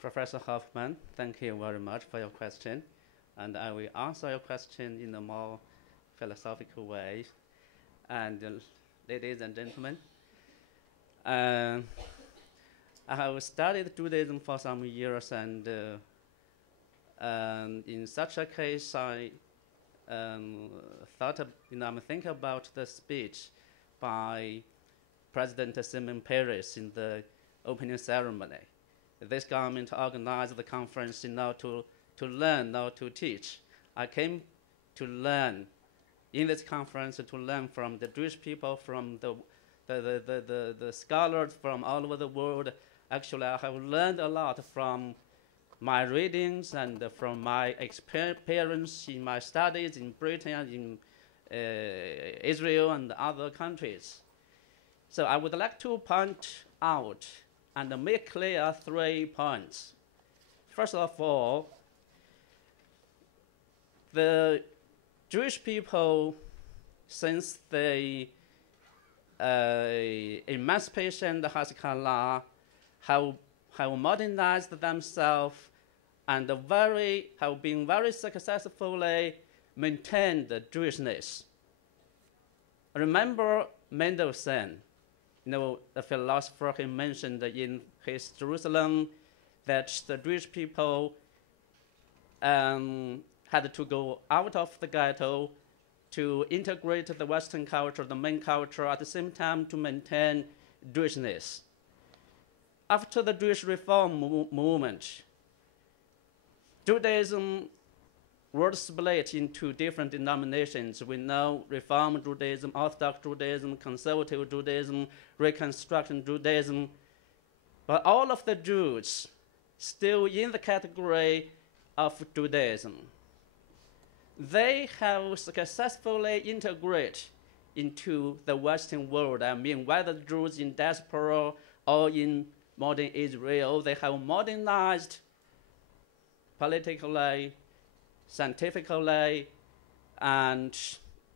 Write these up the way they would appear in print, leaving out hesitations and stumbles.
Professor Hoffman, thank you very much for your question. And I will answer your question in a more philosophical way. And ladies and gentlemen, I have studied Judaism for some years, and in such a case, I I'm thinking about the speech by President Simon Peres in the opening ceremony. This government organized the conference in order to learn, not to teach. I came to learn in this conference, to learn from the Jewish people, from the scholars from all over the world. Actually, I have learned a lot from my readings and from my experience in my studies in Britain, in Israel, and other countries. So I would like to point out and make clear 3 points. First of all, the Jewish people, since the emancipation of the Haskalah, have modernized themselves and have been very successfully maintained Jewishness. Remember Mandel, the philosopher, he mentioned in his Jerusalem that the Jewish people had to go out of the ghetto to integrate the Western culture, the main culture, at the same time to maintain Jewishness. After the Jewish reform movement, Judaism was split into different denominations. We know Reform Judaism, Orthodox Judaism, Conservative Judaism, Reconstruction Judaism. But all of the Jews still in the category of Judaism. They have successfully integrated into the Western world. I mean, whether Jews in diaspora or in modern Israel, they have modernized politically, scientifically, and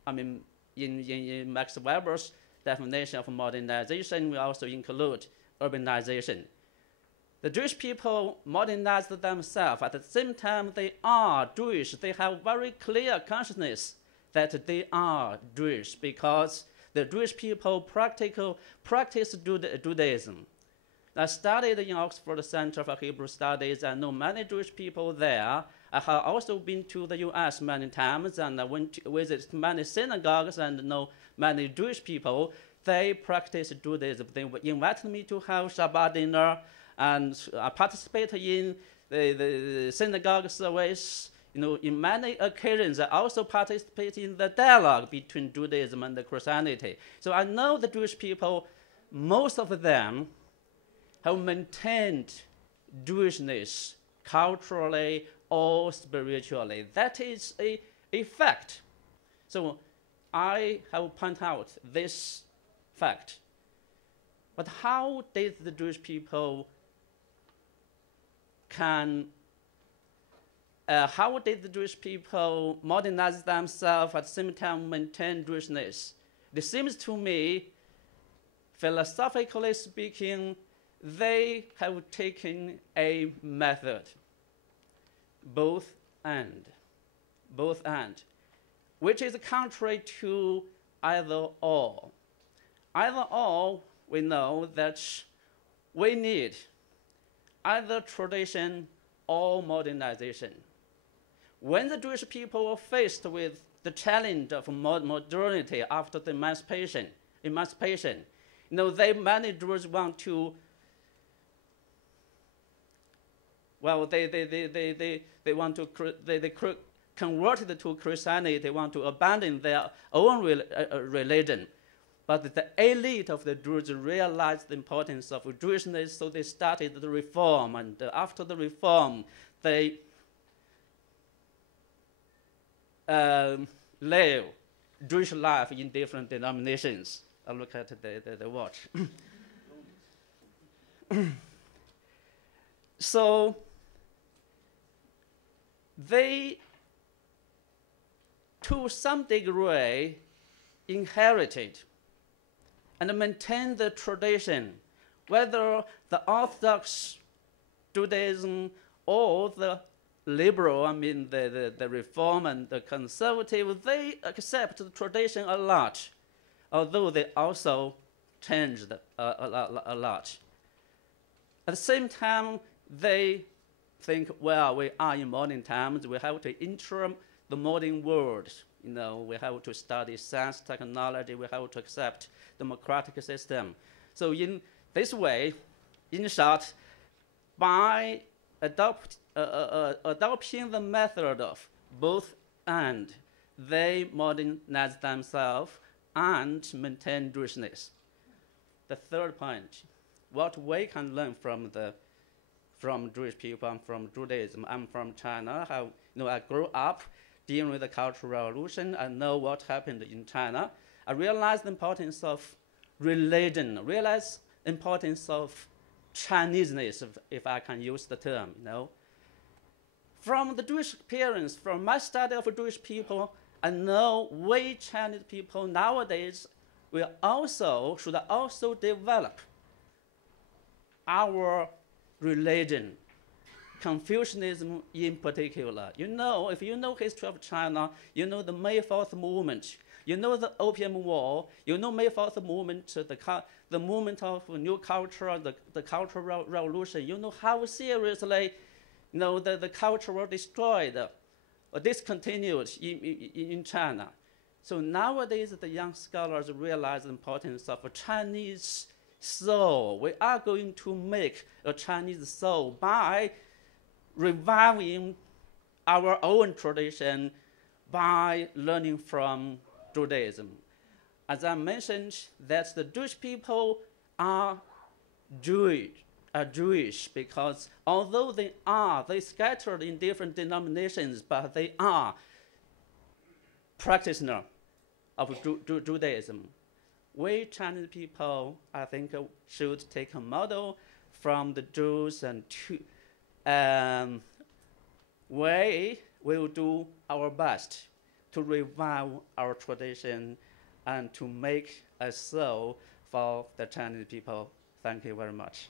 I mean, in Max Weber's definition of modernization, we also include urbanization. The Jewish people modernized themselves. At the same time, they are Jewish. They have very clear consciousness that they are Jewish because the Jewish people practice Judaism. I studied in Oxford Center for Hebrew Studies. I know many Jewish people there. I have also been to the U.S. many times, and I went to visit many synagogues and know many Jewish people. They practice Judaism. They invited me to have Shabbat dinner, and I participate in the synagogue service. In many occasions, I also participate in the dialogue between Judaism and Christianity. So I know the Jewish people, most of them have maintained Jewishness culturally or spiritually. That is a fact. So I have pointed out this fact. But how did the Jewish people modernize themselves at the same time maintain Jewishness? It seems to me, philosophically speaking, they have taken a method, both and, which is contrary to either or. Either or, we know that we need either tradition or modernization. When the Jewish people were faced with the challenge of modernity after the emancipation, many Jews want to. Well, they want to convert it to Christianity. They want to abandon their own religion. But the elite of the Jews realized the importance of Jewishness, so they started the reform. And after the reform, they live Jewish life in different denominations. I look at the watch. So they, to some degree, inherited and maintained the tradition, whether the Orthodox Judaism or the liberal, the reform and the conservative, they accept the tradition a lot, although they also changed a lot. At the same time, they think, well, we are in modern times, we have to enter the modern world. We have to study science, technology, we have to accept democratic system. So in this way, in short, by adopting the method of both and, they modernize themselves and maintain Jewishness. The third point, what we can learn from Jewish people and from Judaism. I'm from China. I grew up dealing with the Cultural Revolution. I know what happened in China. I realized the importance of religion, realized the importance of Chineseness, if I can use the term. From the Jewish appearance, from my study of Jewish people, I know we Chinese people nowadays should also develop our religion, Confucianism in particular. If you know history of China, you know the May 4th movement, you know the Opium War, you know May 4th movement, the movement of new culture, the Cultural Revolution. You know how seriously the culture was destroyed or discontinued in China. So nowadays, the young scholars realize the importance of a Chinese soul. We are going to make a Chinese soul by reviving our own tradition, by learning from Judaism. As I mentioned, that the Jewish people are Jewish because although they scattered in different denominations, but they are practitioners of Judaism. We Chinese people, I think, should take a model from the Jews, and we will do our best to revive our tradition and to make a soul for the Chinese people. Thank you very much.